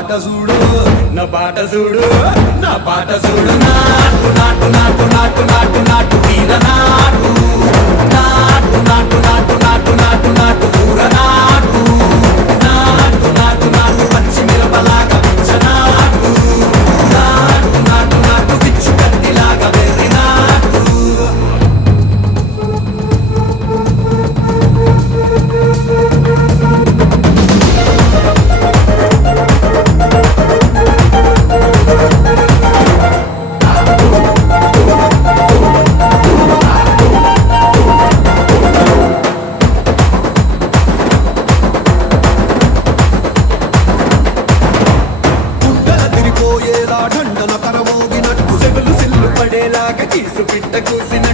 చూడు నా పాట చూడు నా పాట చూడు నాటు నాటు నాటు నాటు నాటు నాటు తీర నాటు నాటు నాటు నాటు నాటు నాటు నాటు కూర నాటు నాటు నాటు నాటు పచ్చి మిరపలాగా నాటు నాటు నాటు నాటు పిచ్చు కత్తిలాగా వెర్రి నాటు దండన కరమోగినట్టు సెగలు సిల్లు పడేలాగా కీసు పిట్ట కూసిన